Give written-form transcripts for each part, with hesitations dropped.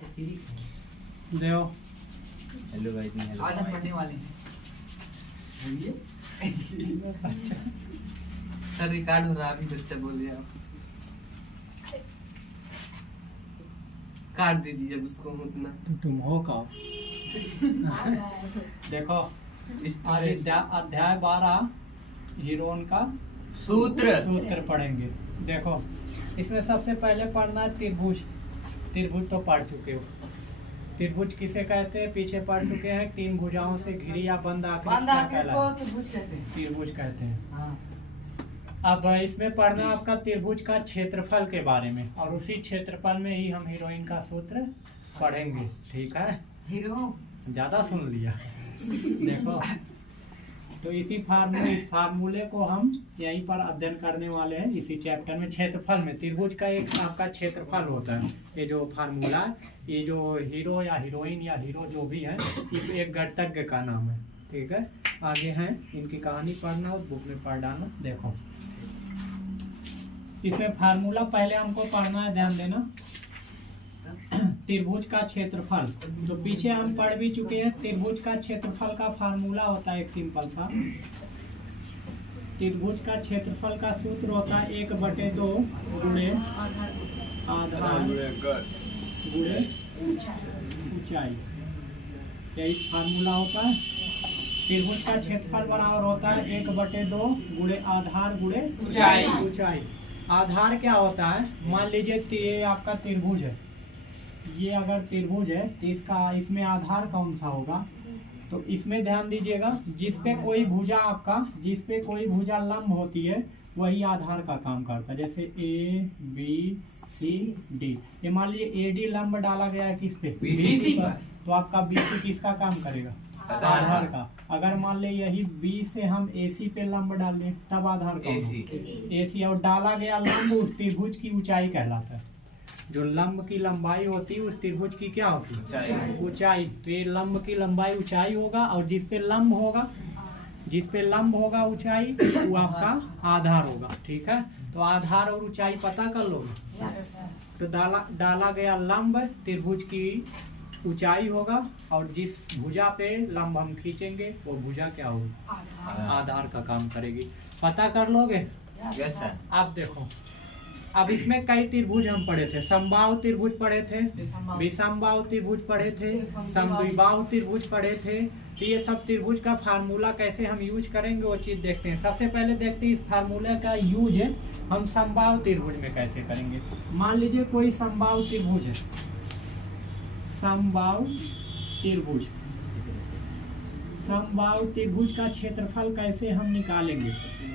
देव hello guys, आज हम पढ़ने वाले हैं। सर रिकॉर्ड हो रहा है, अभी बच्चा बोल रहा है। काट दीजिए जब उसको उतना। तुम हो का देखो अध्याय 12 हीरोइन का सूत्र पढ़ेंगे। देखो इसमें सबसे पहले पढ़ना है त्रिभुज। त्रिभुज तो पढ़ चुके हो। त्रिभुज किसे कहते हैं पीछे पढ़ चुके हैं। 3 भुजाओं से घिरी या बंद आकृति को त्रिभुज कहते हैं। हाँ। अब इसमें पढ़ना आपका त्रिभुज का क्षेत्रफल के बारे में, और उसी क्षेत्रफल में ही हम हीरोइन का सूत्र पढ़ेंगे। ठीक है, हीरो ज्यादा सुन लिया। देखो तो इस फार्मूले को हम यहीं पर अध्ययन करने वाले हैं इसी चैप्टर में। क्षेत्रफल में त्रिभुज का एक आपका क्षेत्रफल होता है। ये जो फार्मूला है, ये जो हीरो या हीरोइन या हीरो जो भी है, ये एक गणितज्ञ का नाम है। ठीक है, आगे हैं इनकी कहानी पढ़ना और बुक में पढ़ डालना। देखो इसमें फार्मूला पहले हमको पढ़ना है, ध्यान देना। त्रिभुज का क्षेत्रफल तो पीछे हम पढ़ भी चुके हैं। त्रिभुज का क्षेत्रफल का फार्मूला होता है एक सिंपल सा। त्रिभुज का क्षेत्रफल का सूत्र होता है 1/2 गुणे आधार गुणे ऊंचाई। यही फार्मूला होता है। त्रिभुज का क्षेत्रफल बराबर होता है 1/2 गुणे आधार गुणे ऊंचाई। आधार क्या होता है, मान लीजिए ये आपका त्रिभुज है। ये अगर त्रिभुज है तो इसमें आधार कौन सा होगा, तो इसमें ध्यान दीजिएगा। जिसपे कोई भुजा लंब होती है वही आधार का काम करता है। जैसे A B C D, ये मान लीजिए AD लंब डाला गया है किस पे, BC पर, तो आपका BC किसका काम करेगा, आधार का। अगर मान ले यही B से हम AC पे लंब डाल दें तब आधार कौन होगा, AC। और डाला गया लंब उस त्रिभुज की ऊंचाई कहलाता है। जो लंब की लंबाई होती है उस त्रिभुज की क्या होती है, ऊंचाई। तो ये लंब की लंबाई ऊंचाई होगा, और जिस पे लंब होगा ऊंचाई वो आपका आधार होगा। ठीक है, तो आधार और ऊंचाई पता कर लोगे। तो डाला गया लंब त्रिभुज की ऊंचाई होगा, और जिस भुजा पे लंब हम खींचेंगे वो भुजा क्या होगी, आधार का काम करेगी। पता कर लोगे। आप देखो, अब इसमें कई त्रिभुज हम पढ़े थे। समबाहु त्रिभुज पढ़े थे, विषमबाहु त्रिभुज पढ़े थे, समद्विबाहु त्रिभुज पढ़े थे। तो ये सब त्रिभुज का फार्मूला कैसे हम यूज करेंगे वो चीज देखते हैं। सबसे पहले देखते हैं इस फार्मूला का यूज है हम समबाहु त्रिभुज में कैसे करेंगे। मान लीजिए कोई समबाहु त्रिभुज है, समबाहु त्रिभुज का क्षेत्रफल कैसे हम निकालेंगे।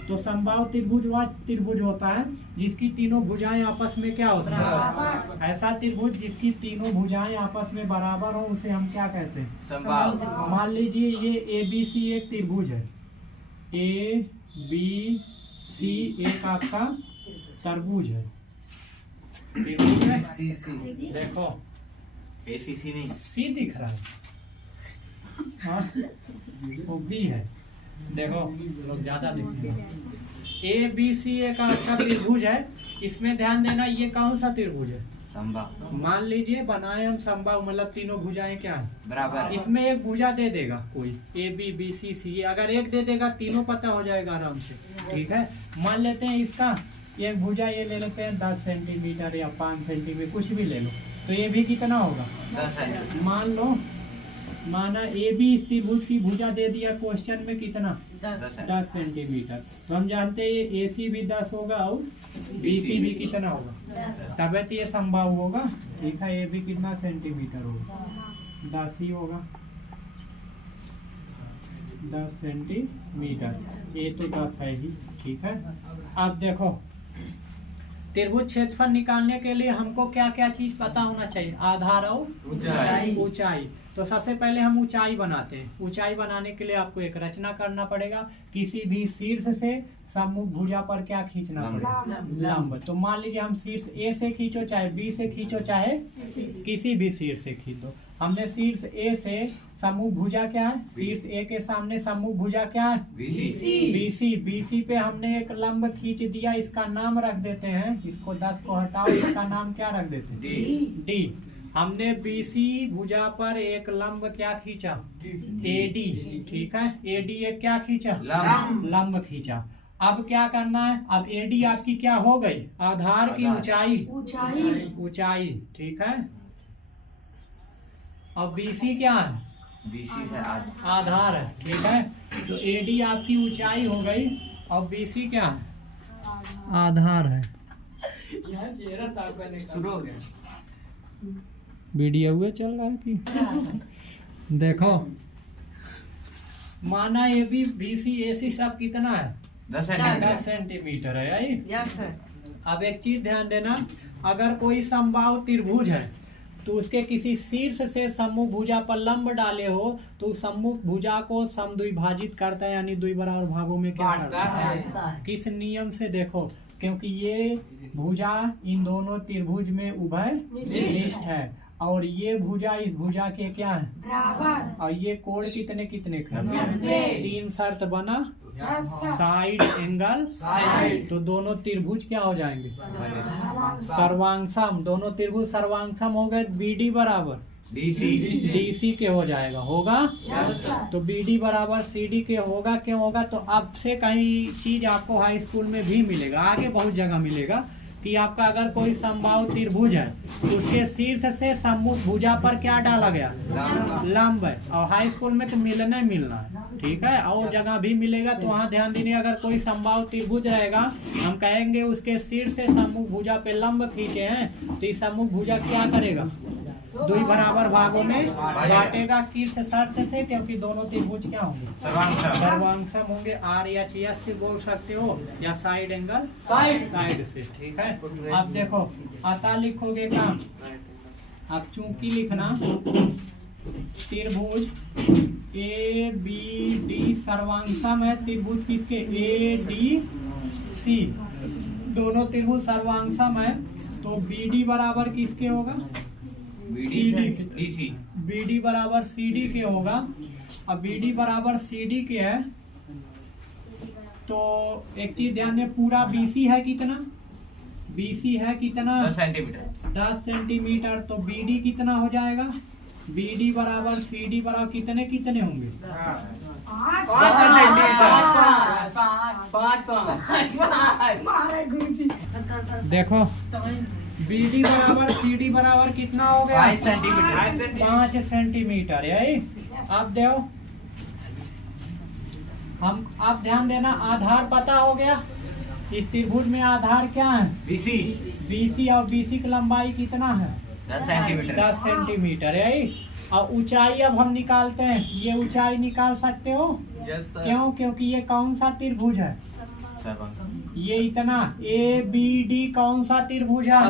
तो समबाहु त्रिभुज वह त्रिभुज होता है जिसकी तीनों भुजाएं आपस में क्या होता है, ऐसा त्रिभुज जिसकी तीनों भुजाएं आपस में बराबर हो उसे हम क्या कहते हैं, समबाहु। मान लीजिए ये ABC एक त्रिभुज है, ABC एक आपका तरबूज है। देखो ACC नहीं, C दिख रहा है, हाँ वो B है। देखो लोग ज्यादा लिखते हैं। ABC एक आपका त्रिभुज है। इसमें ध्यान देना, ये कौन सा त्रिभुज है, समबाहु। मान लीजिए बनाए हम समबाहु, मतलब तीनों भुजाएं क्या है, बराबर। इसमें एक भुजा दे देगा कोई ABBCC, अगर एक दे देगा तीनों पता हो जाएगा आराम से। ठीक है, मान लेते हैं इसका एक भुजा ये ले लेते हैं 10 सेंटीमीटर या 5 सेंटीमीटर, कुछ भी ले लो। तो ये भी कितना होगा, 10। मान लो माना AB इस त्रिभुज की भुजा दे दिया क्वेश्चन में कितना, 10 सेंटीमीटर। तो हम जानते हैं ये AC भी 10 होगा और BC भी कितना होगा, तब तो ये समबाहु होगा। ठीक है, ये भी कितना सेंटीमीटर होगा, 10 ही होगा, 10 सेंटीमीटर। ये तो 10 है ही। ठीक है, अब देखो त्रिभुज क्षेत्रफल निकालने के लिए हमको क्या क्या चीज पता होना चाहिए, आधार और ऊंचाई। तो सबसे पहले हम ऊंचाई बनाते हैं। ऊंचाई बनाने के लिए आपको एक रचना करना पड़ेगा। किसी भी शीर्ष से सम्मुख भुजा पर क्या खींचना पड़ेगा, लंब। तो मान लीजिए हम शीर्ष A से खींचो चाहे B से खींचो चाहे किसी भी शीर्ष से खींचो। हमने शीर्ष A से सम्मुख भुजा क्या है, शीर्ष A के सामने सम्मुख भुजा क्या है, BC पे हमने एक लंब खींच दिया। इसका नाम रख देते हैं, इसको 10 को हटाओ, इसका नाम क्या रख देते हैं, D। हमने बीसी भुजा पर एक लंब क्या खींचा, एडी, ठीक है, एडी एक क्या खींचा, लंब खींचा। अब क्या करना है, अब एडी आपकी क्या हो गई, आधार की ऊंचाई, ठीक है। अब बीसी क्या है, बीसी से आधार है, ठीक है। तो एडी आपकी ऊंचाई हो गई और बीसी क्या है, आधार है। शुरू हो गया। वीडियो हुए चल रहा है कि देखो, माना ये भी बीसी एसी सब कितना है, 10 10 सेंटीमीटर है यही। Yes sir. अब एक चीज ध्यान देना, अगर कोई समबाहु त्रिभुज है तो उसके किसी शीर्ष से सम्मुख भुजा पर लंब डाले हो तो सम्मुख भुजा को समद्विभाजित करता है, यानी द्वि बराबर भागों में क्या करता है। किस नियम से, देखो, क्योंकि ये भुजा इन दोनों त्रिभुज में उभय निष्ठ है और ये भुजा इस भुजा के क्या है, बराबर। और ये कोण कितने कितने का, 90। 3 शर्त बना, साइड एंगल, तो दोनों त्रिभुज क्या हो जाएंगे, सर्वांगसम। दोनों त्रिभुज सर्वांगसम हो गए, बीडी बराबर डीसी के हो जाएगा, होगा। तो बीडी बराबर सीडी के होगा, क्यों होगा, तो अब से कई चीज आपको हाई स्कूल में भी मिलेगा, आगे बहुत जगह मिलेगा कि आपका अगर कोई समबाहु त्रिभुज है तो उसके शीर्ष से सम्मुख भुजा पर क्या डाला गया, लंब है। और हाई स्कूल में तो मिलना ही मिलना है, ठीक है, और जगह भी मिलेगा। तो वहाँ ध्यान देने, अगर कोई समबाहु त्रिभुज रहेगा, हम कहेंगे उसके शीर्ष से सम्मुख भुजा पे लंब खींचे हैं, तो इस सम्मुख भुजा क्या करेगा, द्वि बराबर भागों में बांटेगा। किस शर्त से, क्योंकि दोनों त्रिभुज क्या होंगे, सर्वांगसम होंगे। आर या एच से बोल सकते हो, या साइड एंगल साइड से, ठीक है। अब देखो, अतः लिखोगे क्या, अब चूंकि लिखना त्रिभुज ए बी डी सर्वांगसम है, त्रिभुज किसके, ए डी सी, दोनों त्रिभुज सर्वांगसम है, तो बी डी बराबर किसके होगा, बीडी बराबर सीडी के होगा। अब बीडी बराबर सीडी के है तो एक चीज ध्यान दें, पूरा बीसी है कितना, बीसी है कितना, 10 सेंटीमीटर। तो बीडी कितना हो जाएगा, बीडी बराबर सीडी बराबर कितने कितने होंगे, 5। देखो, बीडी बराबर सीडी बराबर कितना हो गया, 5 सेंटीमीटर, यही। अब देखो, हम अब ध्यान देना, आधार पता हो गया, इस त्रिभुज में आधार क्या है, बीसी, और बीसी की लंबाई कितना है, 10 सेंटीमीटर, यही। और ऊंचाई अब हम निकालते हैं, ये ऊंचाई निकाल सकते हो, क्यों, क्योंकि ये कौन सा त्रिभुज है, ये इतना, ए बी डी कौन सा त्रिभुज है,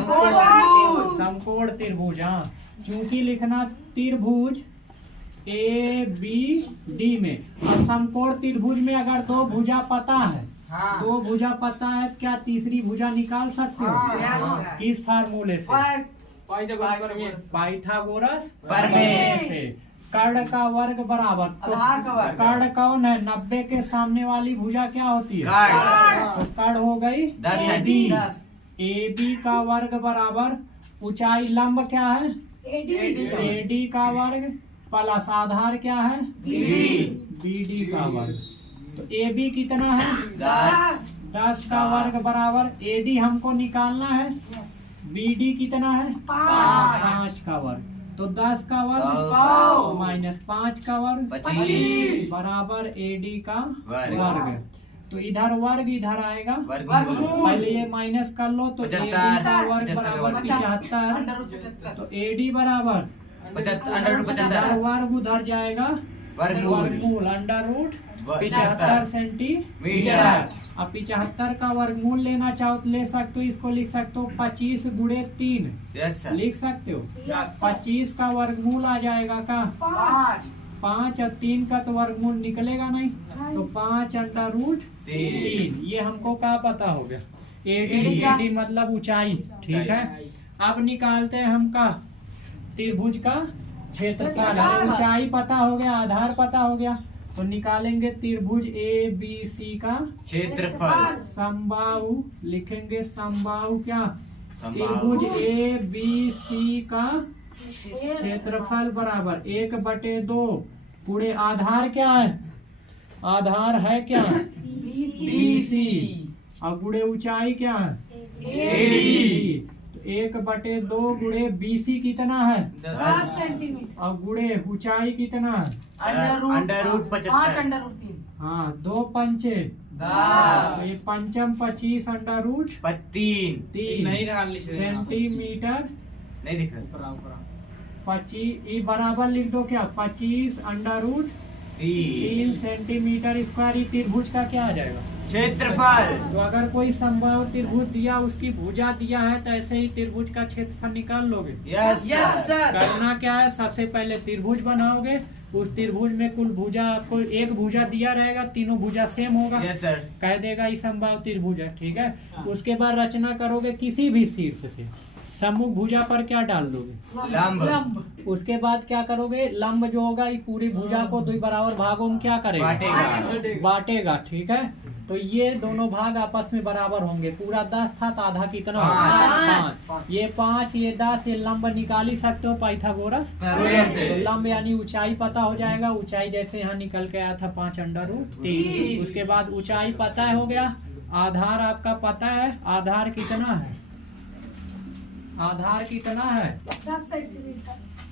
समकोण त्रिभुज। हाँ, चूंकि लिखना त्रिभुज ए बी डी में, और समकोण त्रिभुज में अगर दो भुजा पता है, दो भुजा पता है, क्या तीसरी भुजा निकाल सकते हो, किस फार्मूले से, पाइथागोरस प्रमेय से। कर्ण का वर्ग बराबर, कर्ण कौन है, 90 के सामने वाली भुजा क्या होती है, तो कर्ण हो गई 10। ए बी का वर्ग बराबर ऊंचाई लंब क्या है, एडी का वर्ग प्लस आधार क्या है, बीडी का वर्ग। तो ए बी कितना है, 10 का वर्ग बराबर, एडी हमको निकालना है, बीडी कितना है, 5 का वर्ग। तो 10 का वर्ग माइनस 5 का वर्ग 25 बराबर एडी का वर्ग। तो इधर वर्ग इधर आएगा, पहले ये माइनस कर लो, तो एडी का वर्ग बराबर 75। तो एडी बराबर वर्ग उधर जाएगा, वर्गमूल अंडर रूट 75 सेंटीमीटर। अब 75 का वर्गमूल लेना चाहो तो ले सकते हो, इसको लिख सकते हो 25 गुणे 3, लिख सकते हो। 25 का वर्गमूल आ जाएगा का 5 और 3 का तो वर्गमूल निकलेगा नहीं, तो 5 अंडर रूट 3। ये हमको क्या पता हो गया, एडी मतलब ऊंचाई, ठीक है। अब निकालते हैं हम का त्रिभुज का क्षेत्रफल, ऊंचाई पता हो गया, आधार पता हो गया, तो निकालेंगे त्रिभुज ए बी सी का क्षेत्रफल। समबाहु लिखेंगे, समबाहु क्या, त्रिभुज ए बी सी का क्षेत्रफल बराबर 1/2 गुणे आधार क्या है? आधार है क्या? BC। और गुणे ऊंचाई क्या है? AD। तो 1/2 गुणे BC कितना है? 10 सेंटीमीटर। और गुणे ऊंचाई कितना है? Under root 75। हाँ 2 पंचे 10। ये पंचम 25 अंडर रूट 3 सेंटीमीटर नहीं दिख रहा। 25 ये बराबर लिख दो क्या? 25 अंडर रूट 3 सेंटीमीटर स्क्वायर। ये त्रिभुज का क्या आ जाएगा? क्षेत्रफल। तो अगर कोई संभव त्रिभुज दिया, उसकी भुजा दिया है, तो ऐसे ही त्रिभुज का क्षेत्रफल निकाल लोगे। Yes sir. करना क्या है? सबसे पहले त्रिभुज बनाओगे। उस त्रिभुज में कुल भुजा आपको एक भुजा दिया रहेगा, तीनों भुजा सेम होगा। Yes sir. कह देगा ये समबाहु त्रिभुज है, ठीक है। उसके बाद रचना करोगे किसी भी शीर्ष से, सम्मुख भुजा पर क्या डाल दोगे? लंब। उसके बाद क्या करोगे? लंब जो होगा ये पूरी भुजा को 2 बराबर भागों में क्या करेगा? बांटेगा, ठीक है। तो ये दोनों भाग आपस में बराबर होंगे। पूरा 10 था तो आधा कितना होगा? 5। ये 5 ये 10 ये लंब निकाल ही सकते हो पाइथागोरस। तो लंब यानी ऊंचाई पता हो जाएगा। ऊंचाई जैसे यहाँ निकल के आया था 5 अंडर रूट 3। उसके बाद ऊंचाई पता हो गया। आधार आपका पता है। आधार कितना है? आधार कितना है?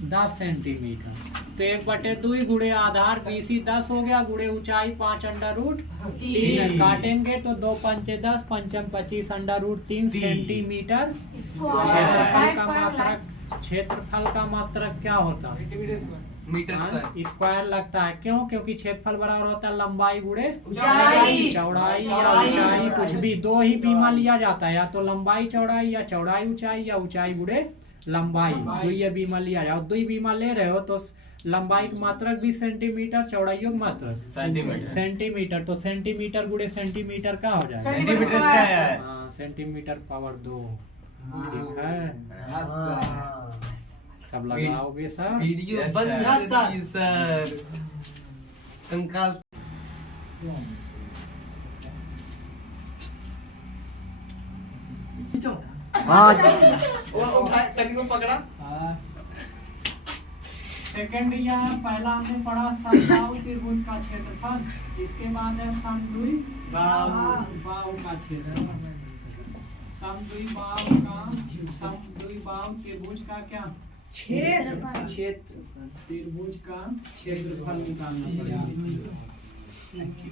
10 सेंटीमीटर। तो 1/2 गुणे आधार BC 10 हो गया, गुणे ऊंचाई 5 अंडर रूट 3। काटेंगे तो 2 पंचे 10, पंचम 25 अंडर रूट 3 सेंटीमीटर। क्षेत्रफल का मात्रक क्या होता है? Metre square. स्क्वायर लगता है। क्यों? क्योंकि क्षेत्रफल बराबर होता है लंबाई गुणे चौड़ाई या ऊंचाई। कुछ भी 2 ही बीमा लिया जाता है, या तो लंबाई चौड़ाई या चौड़ाई ऊंचाई या ऊंचाई गुणे लंबाई। 2 ये बीमा लिया जाए। और 2 बीमा ले रहे हो तो लंबाई की मात्रक भी सेंटीमीटर, चौड़ाई की मात्रक सेंटीमीटर। तो सेंटीमीटर गुणे सेंटीमीटर का हो जाएगा सेंटीमीटर स्क्वायर। हाँ सेंटीमीटर पावर 2। ठीक है। सब लगाओगे सर? वीडियो Yes, बंद sir. कर दीजिए सर। कंकाल। वो उठाए तभी को पकड़ा। सेकंड या पहला हमने पढ़ा समबाहु त्रिभुज का क्षेत्रफल। इसके बाद है समद्विबाहु का क्षेत्रफल। समद्विबाहु त्रिभुज का क्या? क्षेत्र। त्रिभुज का क्षेत्रफल निकालना पड़ेगा। देखिए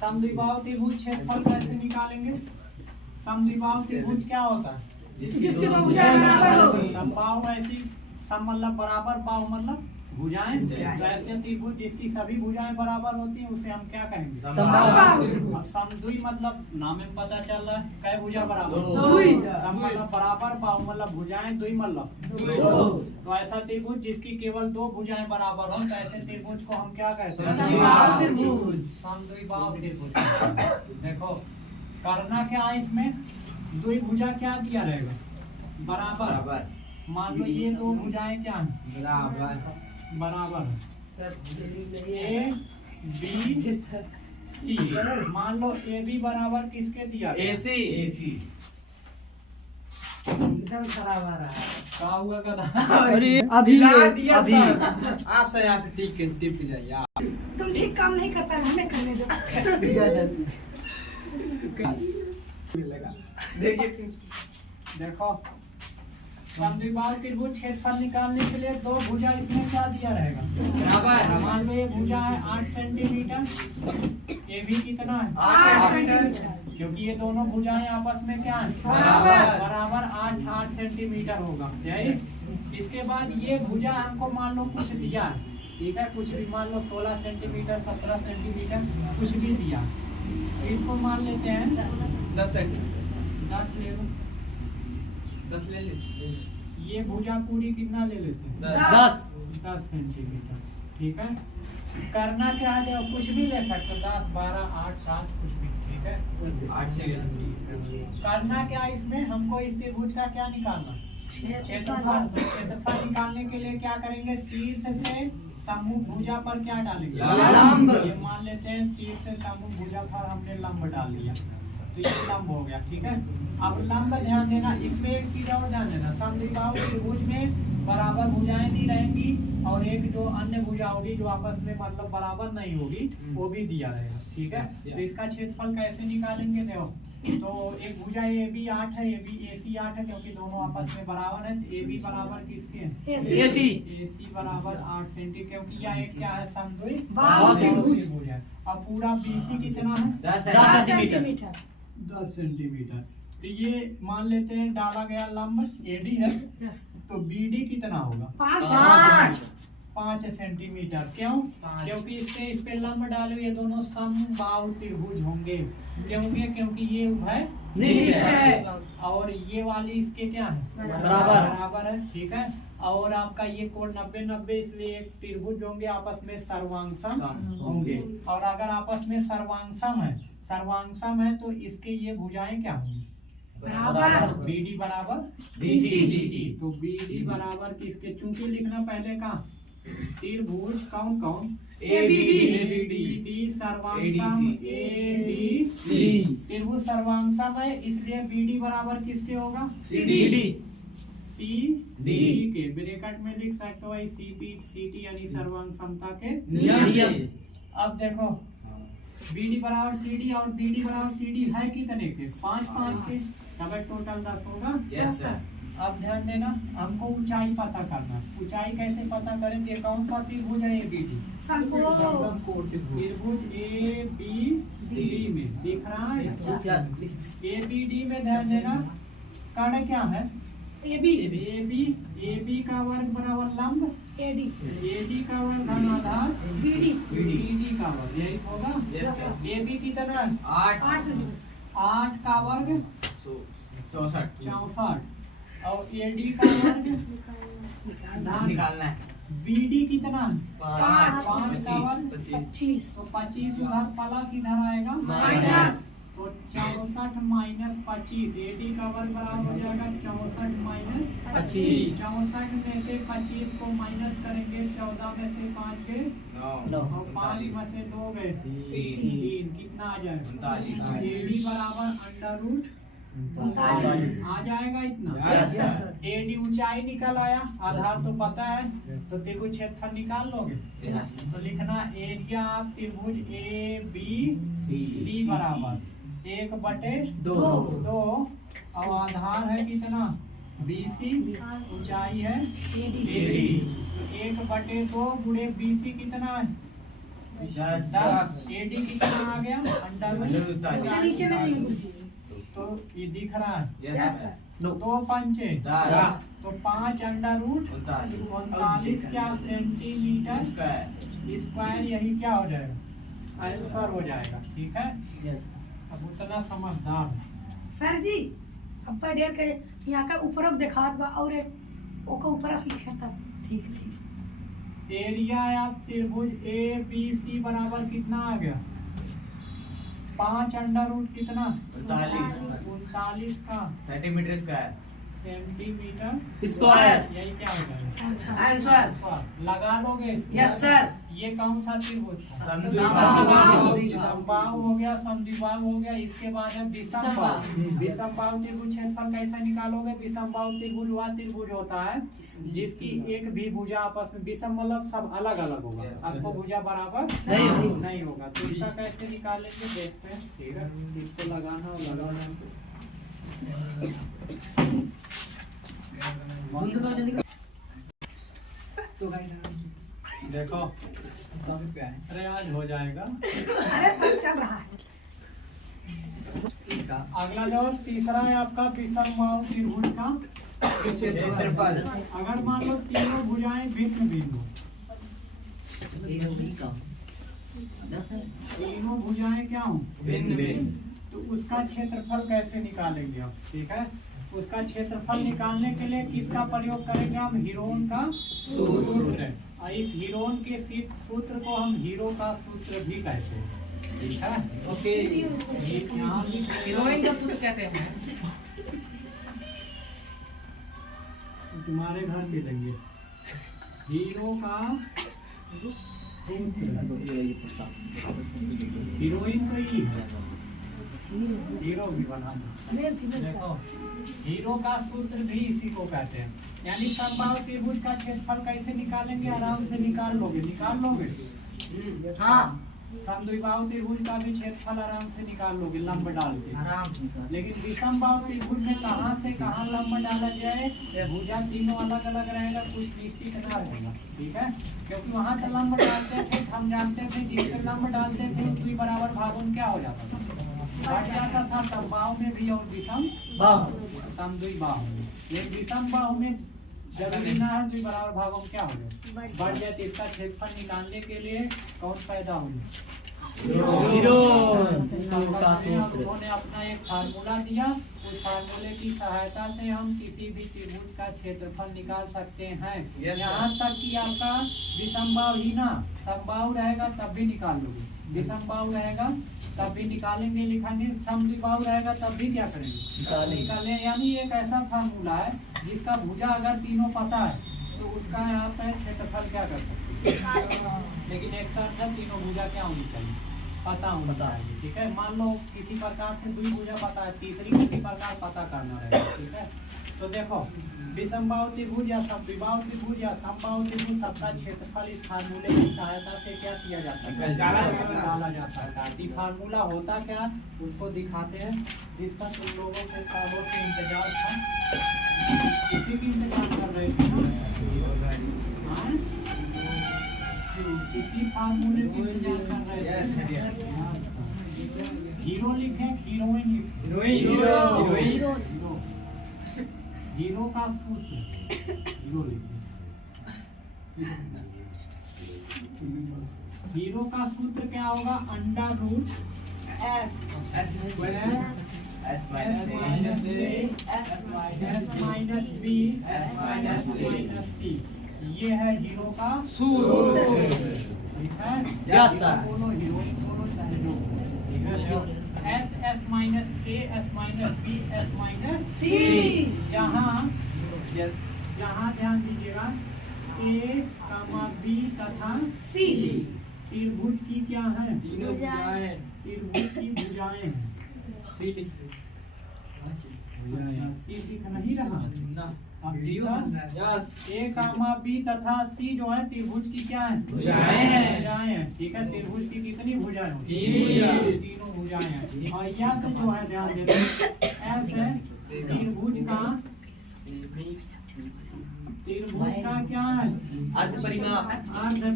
समद्विबाहु त्रिभुज क्षेत्रफल कैसे निकालेंगे? समद्विबाहु त्रिभुज क्या होता है? जिसके 2 भुजाएं बराबर हो। समबाहु ऐसी सम मतलब बराबर, बाहु मतलब भुजाएं। ऐसे त्रिभुज जिसकी सभी भुजाएं बराबर होती हैं उसे हम क्या कहेंगे? समबाहु। समद्वि मतलब नाम में पता चल रहा है कै भुजा बराबर। सम मतलब बराबर, बाहु मतलब भुजाएं, द्वि मतलब तो ऐसा त्रिभुज जिसकी केवल 2 भुजाएं बराबर हो, तो ऐसे त्रिभुज को हम क्या कहते हैं? समद्विबाहु त्रिभुज। देखो करना क्या है इसमें? 2 भुजा क्या दिया रहेगा? बराबर। मान लो ये 2 भुजाएं क्या है? बराबर। A B C। मान लो AB बराबर किसके दिया? AC। एकदम खराब आ रहा है। क्या हुआ गधा? अभी दिया सर। आप सर यहाँ पे टिप जाइए। तुम ठीक काम नहीं कर पा रहे, हमें करने दो। देखिए देखो समद्विबाहु त्रिभुज क्षेत्रफल निकालने के लिए 2 भुजा इसमें क्या दिया रहेगा? बराबर। मान लो ये भुजा है 8 सेंटीमीटर। ये भी कितना है? 8 सेंटीमीटर। क्योंकि ये दोनों भुजाएं आपस में क्या है? बराबर 8 सेंटीमीटर होगा। यही। इसके बाद ये भुजा हमको मान लो कुछ दिया है, ठीक है। कुछ भी मान लो 16 सेंटीमीटर 17 सेंटीमीटर कुछ भी दिया, तो इसको मान लेते हैं 10 सेंटीमीटर। 10 ले लो। 10 ले लीजिए। ये भुजा पूरी कितना ले लेते हैं? 10 सेंटीमीटर, ठीक है। करना क्या है? कुछ भी ले सकते हो, 10 12 8 7 कुछ भी, ठीक है। 8 करना क्या इसमें? हमको इस त्रिभुज का क्या निकालना? क्षेत्रफल। क्षेत्रफल निकालने के लिए क्या करेंगे? शीर्ष से सम्मुख भुजा पर क्या डालेंगे? लंब। ये मान लेते हैं शीर्ष से सम्मुख भुजा पर हमने लंब डाल दिया। तो ये लंब हो गया, ठीक है। अब लंब ध्यान देना, इसमें एक चीज और ध्यान देना, समद्विबाहु त्रिभुज में बराबर भुजाएं नहीं रहेंगी और एक जो अन्य भुजा होगी जो आपस में मतलब बराबर नहीं होगी वो भी दिया रहेगा, ठीक है। तो इसका क्षेत्रफल कैसे निकालेंगे देखो, तो एक भुजा ए बी 8 है, ए बी ए सी 8 है क्योंकि दोनों आपस में बराबर है। तो ए बी बराबर किसके हैं? AC। ए सी बराबर 8 सेंटीमीटर क्योंकि यह एक क्या है? बाहु त्रिभुज। त्रिभुज है। अब पूरा BC कितना है? 10 सेंटीमीटर। 10 सेंटीमीटर। तो ये मान लेते हैं डाला गया लंब AD है, यस। तो BD कितना होगा? 5 सेंटीमीटर। क्यों? क्योंकि इससे इस पे लंब डालो, ये दोनों समबाहु त्रिभुज होंगे। क्योंकि ये उभय निश्चित है। और ये वाली इसके क्या है? बराबर है, ठीक है। और आपका ये कोण 90-90 इसलिए एक त्रिभुज होंगे आपस में सर्वांगसम होंगे। और अगर आपस में सर्वांगसम है तो इसके ये भुजाएं क्या होंगी? बराबर। BD बराबर BC। तो BD बराबर किसके? चूंकि लिखना पहले का त्रिभुज कौन कौन? ABD सर्वांगसम ADC। त्रिभुज सर्वांगसम है इसलिए BD बराबर किसके होगा? CD के ब्रैकेट में लिख सकते हो CT यानी सर्वांगसमता के नियम। अब देखो BD बराबर CD और BD बराबर CD है कितने के? 5 के, तब टोटल 10 होगा। Yes sir. अब ध्यान देना, हमको ऊंचाई पता करना। ऊंचाई कैसे पता करें? ये कौन सा त्रिभुज है? ABD त्रिभुज ABD में दिख रहा है। ABD में ध्यान देना, कर्ण क्या है? AB का वर्ग बराबर लंब, AD का वर्ग धन आधार, BD का वर्ग, यही होगा। AB कितना है? 8 का वर्ग 64 और AD का वर्ग निकालना है। BD कितना है? 5 का वर्ग 25। तो 25 उधर प्लस इधर आएगा माइनस। तो 64 माइनस 25, AD का वर्ग बराबर हो जाएगा 64 माइनस 25। 64 में से 25 को माइनस करेंगे, 14 में से 5 गए 9 और 5 में से 2 गए 3, कितना आ जाएगा? 39। AD बराबर अंडर रूट 39 आ जाएगा इतना। Yes sir. AD ऊंचाई निकल आया, आधार तो पता है, तो त्रिभुज क्षेत्रफल निकाल लोगे। तो लिखना एरिया ऑफ त्रिभुज ABC बराबर 1/2 और आधार है कितना? BC, ऊंचाई है AD। तो 1/2 गुणे BC कितना है? 10। AD कितना आ गया? अंडर नीचे में नहीं गुरुजी। तो ये दिख रहा है। Yes sir. 2 पंचे 10। तो 5 अंडर रूट 39 क्या सेंटीमीटर स्क्वायर, यही क्या हो जाएगा? आंसर हो जाएगा, ठीक है। अब उतना समझदार है। सर जी अब डेर के यहाँ का ऊपर दिखावत बा और एक ओका ऊपर से लिखा था। ठीक है। एरिया ऑफ त्रिभुज ABC बराबर कितना आ गया? 5 अंडर रूट कितना? 39 का सेंटीमीटर स्क्वायर सेंटीमीटर यही क्या हो जाएगा? अच्छा। आंसर लगा लोगे इसको? Yes sir. ये कौन सा त्रिभुज? समद्विबाहु। समबाहु हो गया, समद्विबाहु हो गया। इसके बाद है विषमबाहु। विषमबाहु त्रिभुज क्षेत्रफल कैसे निकालोगे? विषमबाहु त्रिभुज वह त्रिभुज होता है जिसकी एक भी भुजा आपस में, विषम मतलब सब अलग अलग होगा, आपको भुजा बराबर नहीं होगा। तो इसका कैसे निकालेंगे देखते हैं, ठीक है। इसको लगाना और लगाना तो गाइस देखो, अरे आज हो जाएगा। अरे चल रहा है। अगला जो तीसरा है आपका विषमबाहु त्रिभुज का क्षेत्रफल। अगर मान लो तीनों भुजाएं भिन्न भिन्न, तीनों भुजाएं क्या हो? भिन्न। तो उसका क्षेत्रफल कैसे निकालेंगे आप? ठीक है, उसका क्षेत्रफल निकालने के लिए किसका प्रयोग करेंगे हम? हीरोन का सूत्र। और इस हीरोन के सूत्र को हम हीरो का सूत्र भी कहते हैं, ठीक है। ओके, यहाँ हीरोइन का सूत्र कहते हैं। तुम्हारे घर मिलेंगे हीरो का सूत्र। हीरोइन तो ही है, हीरो भी बना दो। मेल फीमेल देखो हीरो का सूत्र भी इसी को कहते हैं। यानी समबाहु त्रिभुज का क्षेत्रफल कैसे निकालेंगे, आराम से निकाल लोगे। हाँ समद्विबाहु त्रिभुज का भी क्षेत्रफल आराम से निकाल लोगे लंब डाल के। आराम से निकाल। लेकिन विषमबाहु त्रिभुज में कहाँ से कहाँ लंब डाला जाए, भुजा तीनों अलग अलग रहेगा, कुछ निश्चित ना रहेगा। ठीक है, क्योंकि वहाँ से लंब डालते थे, हम जानते थे जिससे लंब डालते थे उसी बराबर भागुन क्या हो जाता था, बढ़ जाता था। समबाहु में भी और विषम समद्विबाहु में। लेकिन विषम बाहु में जरूरी ना है तो बराबर भागों में क्या हो जाए, बढ़ जाए। तो इसका क्षेत्रफल निकालने के लिए कौन पैदा हुई, उन्होंने अपना एक फार्मूला दिया। उस फार्मूले की सहायता से हम किसी भी त्रिभुज का क्षेत्रफल निकाल सकते हैं। यहाँ तक कि आपका विषमबाहु ही ना समबाहु रहेगा तब भी निकाल लोगे, विषमबाहु रहेगा तब भी निकालेंगे, लिखेंगे। समद्विबाहु रहेगा तब भी क्या करेंगे, निकालें। यानी एक ऐसा फार्मूला है जिसका भुजा अगर तीनों पता है तो उसका यहाँ पे क्षेत्रफल क्या कर सकते हैं। लेकिन एक साथ तीनों भुजा क्या होनी चाहिए, पता होना चाहिए। ठीक है, मान लो किसी प्रकार से दुई भुजा पता है, तीसरी किसी प्रकार पता करना रहेगा। ठीक है, तो देखो विषमबाहु त्रिभुज या समद्विबाहु त्रिभुज या समबाहु त्रिभुज सबका क्षेत्रफल इस फार्मूले की सहायता से क्या किया जाता है, निकाला जा सकता है। फार्मूला होता क्या उसको दिखाते हैं, जिसका तुम लोगों से सालों से इंतजार था, किसी की इंतजार कर रहे थे ना, किसी फार्मूले की इंतजार कर रहे थे। हीरो लिखे, हीरोइन लिखे, हीरो का सूत्र, हीरो लिखे। हीरो का सूत्र क्या होगा, under root S minus B minus C, ये है हीरो का सूत्र। ठीक है, बोलो हीरोइन बोलो चाहे जो, ठीक है। S minus A S minus B S minus C, जहाँ ध्यान दीजिएगा ए कामा बी तथा सी त्रिभुज की क्या है, त्रिभुज की भुजाएं हैं। सी दिख नहीं रहा, अब ए कामा बी तथा सी जो है त्रिभुज की क्या है, भुजाएं हैं। ठीक है, त्रिभुज की कितनी भुजाएं होती है, तीनों भुजाएं हैं। और यस जो है ध्यान देना, एस है त्रिभुज का क्या है, अर्ध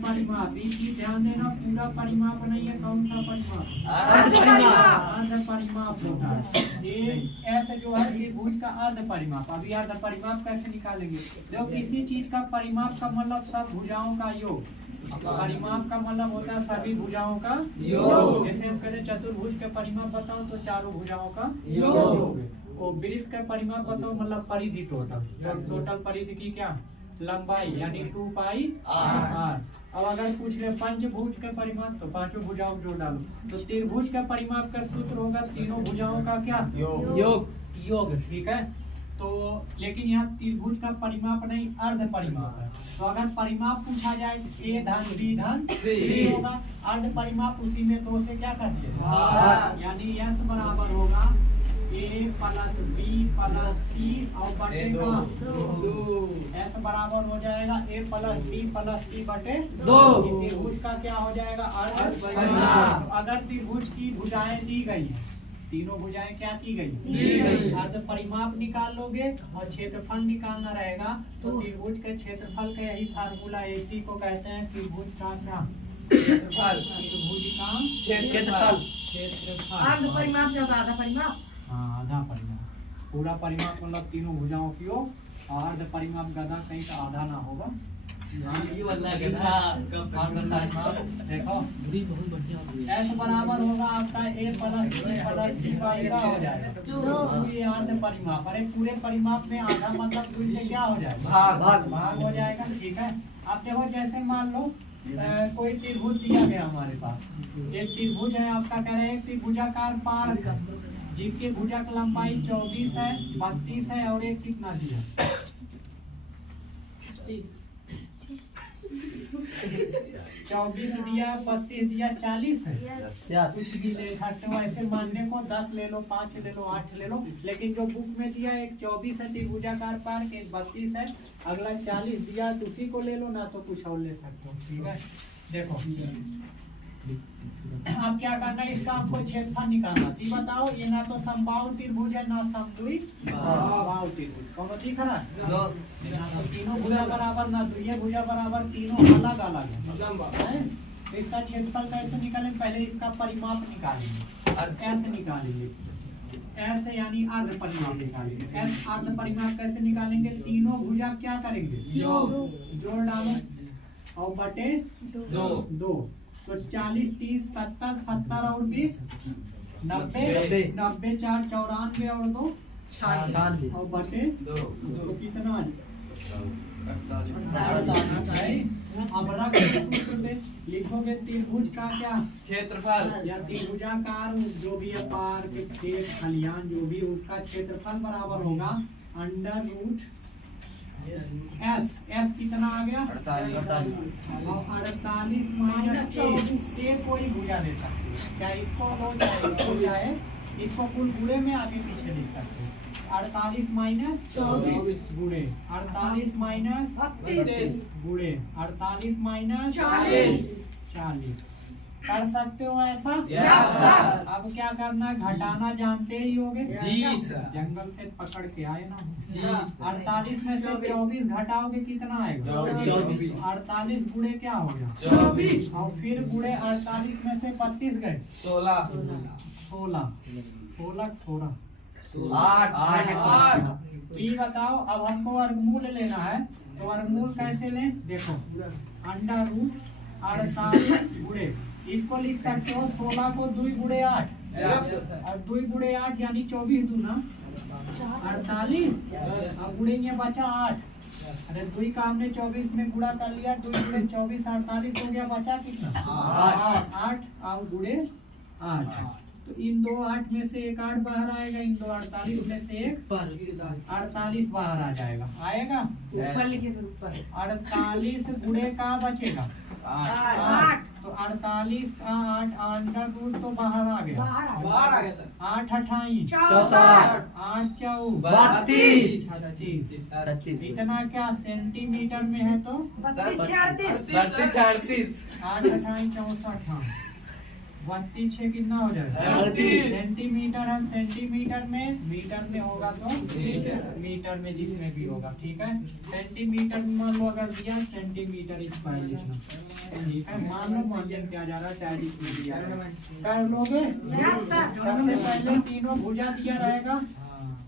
परिमाप। इसकी ध्यान देना, पूरा परिमाप नहीं है, कौन सा परिमाप, अर्ध परिमाप होता है। ये ऐसे जो है त्रिभुज का अर्ध परिमाप। अभी अर्ध परिमाप कैसे निकालेंगे, देखो किसी चीज का परिमाप का मतलब सब भुजाओं का योग, परिमाप का मतलब होता है सभी भुजाओं का योग। जैसे हम कह रहे चतुर्भुज के परिमाप बताओ तो चारों भुजाओं का योग। और वृत्त का परिमाप बताओ मतलब परिधि टोटल परिधि की क्या लंबाई, यानी 2 पाई r। अब अगर पूछ रहे पंचभुज के परिमाप तो पांचों भुजाओं को जोड़ डालो। तो त्रिभुज का परिमाप का सूत्र होगा तीनों भुजाओं का क्या योग। ठीक है, तो लेकिन यहाँ त्रिभुज का परिमाप नहीं अर्ध परिमाप है। तो अगर परिमाप पूछा जाए तो ए धन बी धन सी होगा, अर्ध परिमाप उसी में 2 से क्या कर दिया, यानी यस बराबर होगा ए प्लस बी प्लस सी और बटे का एस बराबर हो जाएगा ए प्लस बी प्लस सी बटे 2। त्रिभुज का क्या हो जाएगा, अर्ध परिमाप। अगर त्रिभुज की भुजाएं दी गई है, तीनों भुजाएं क्या की गई, अर्ध परिमाप निकाल लोगे और क्षेत्रफल निकालना रहेगा। तो त्रिभुज के क्षेत्रफल का यही फार्मूला, इसी को कहते हैं त्रिभुज का क्या क्षेत्रफल, त्रिभुज का क्षेत्रफल। अर्ध परिमाप क्या होता है, आधा परिमाप। हाँ, आधा परिमाप। पूरा परिमाप मतलब तीनों भुजाओं की हो, और अर्ध परिमाप गधा कहीं का आधा ना होगा। देखो एस बराबर होगा आपका ए प्लस सी बाई का हो जाएगा 2। ये अर्ध परिमाप, अरे पूरे परिमाप में आधा मतलब 2 से क्या हो जाएगा, भाग हो जाएगा। ठीक है, आप देखो जैसे मान लो कोई त्रिभुज दिया गया हमारे पास, एक त्रिभुज है आपका, कह रहे हैं त्रिभुजाकार पार्क जिसके भुजा की लंबाई 24 है, 32 है और एक कितना दिया 24 दिया, 32 दिया, 40 है। कुछ भी ले सकते हो ऐसे मानने को, 10 ले लो, 5 ले लो, 8 ले लो, लेकिन जो बुक में दिया एक 24 है त्रिभुजाकार पार्क, एक 32 है, अगला 40 दिया तो उसी को ले लो, ना तो कुछ और ले सकते हो। ठीक है, देखो अब क्या करना है, इसका आपको क्षेत्रफल निकालना। तो बताओ, ये ना तो समबाहु त्रिभुज है, ना समद्वि बाहु त्रिभुज। कौन दिख रहा है? ना तो तीनों भुजा बराबर, ना द्वितीय भुजा बराबर, तीनों अलग अलग है। तो इसका क्षेत्रफल कैसे निकालेंगे? पहले इसका परिमाप निकालेंगे, ऐसे निकालेंगे, ऐसे यानी अर्ध परिमाप निकालेंगे। अर्ध परिमाप कैसे निकालेंगे? तीनों भुजा क्या करेंगे? जोड़ डालो और बटे 2। तो 40, 30, 70, 70 और 20, 90, 90, 4, 94 और 2, 96 और बटे 2। तो कितना है? 48। अब रख सूत्र पे लिखोगे त्रिभुज का क्या क्षेत्रफल या त्रिभुजाकार जो भी है, पार्क, खेत, खलिहान, जो भी उसका क्षेत्रफल बराबर होगा अंडर रूट एस। एस कितना आ गया? 48 माइनस 24 से कोई भुजा ले सकते हो, चाहे इसको लो चाहे इसको जाए, इसको कुल गुणे में आगे पीछे लिख सकते हो। 48 माइनस 24 गुणे 48 माइनस 32 गुणे 48 माइनस 40 कर सकते हो ऐसा? अब क्या करना, घटाना जानते ही होगे जी सर। जंगल से पकड़ के आए ना। 48 में से 24 घटाओगे कितना आएगा? 24। 48 गुणे क्या हो गया? 24। और फिर गुणे 48 में से 32 गए 16 8 ये बताओ, अब हमको वर्गमूल लेना है, तो वर्गमूल कैसे लें? देखो अंडर रूट 48 गुणे, इसको लिख सकते हो 16 को 2 गुणे 8 और 2 गुणे 8 यानी 24 दूना 48 और गुणे ये बचा 8। अरे 2 का हमने 24 में गुणा कर लिया, 2 गुणे 24 48 हो गया, बचा कितना? 8 और गुणे 8। तो इन 2 8 में से एक 8 बाहर आएगा, इन 2 48 में से एक 48 बाहर आ जाएगा, आएगा ऊपर लिखे फिर ऊपर 48 गुणे का बचेगा 8। तो 48 का 8 अंडर रूट तो बाहर आ गया, 8 28 64 8 32 36। इतना क्या सेंटीमीटर में है? तो 32 36 38 8 28 64 32 6 कितना हो जाएगा? 38 सेंटीमीटर है, सेंटीमीटर में, मीटर में होगा तो मीटर में, जिसमें भी होगा। ठीक है, सेंटीमीटर में मान लो अगर दिया सेंटीमीटर स्क्वायर लिखना। ठीक है, मान लो माध्यम क्या जा रहा है, चाहे जिसमें दिया कर लोगे। सबसे पहले तीनों भुजा दिया रहेगा,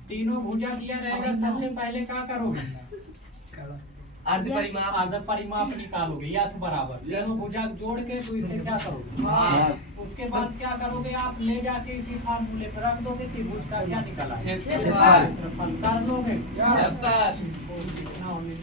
तीनों भुजा दिया रहेगा, सबसे पहले क्या करोगे? अर्ध परिमाप निकालोगे, यस बराबर तीनों भुजा जोड़ के, तो इसे क्या करोगे? उसके बाद क्या करोगे? आप ले जाके इसी फार्मूले पर रख दोगे, त्रिभुज का क्या निकला? क्षेत्रफल कर लोगे। Yes sir. इसको कितना होने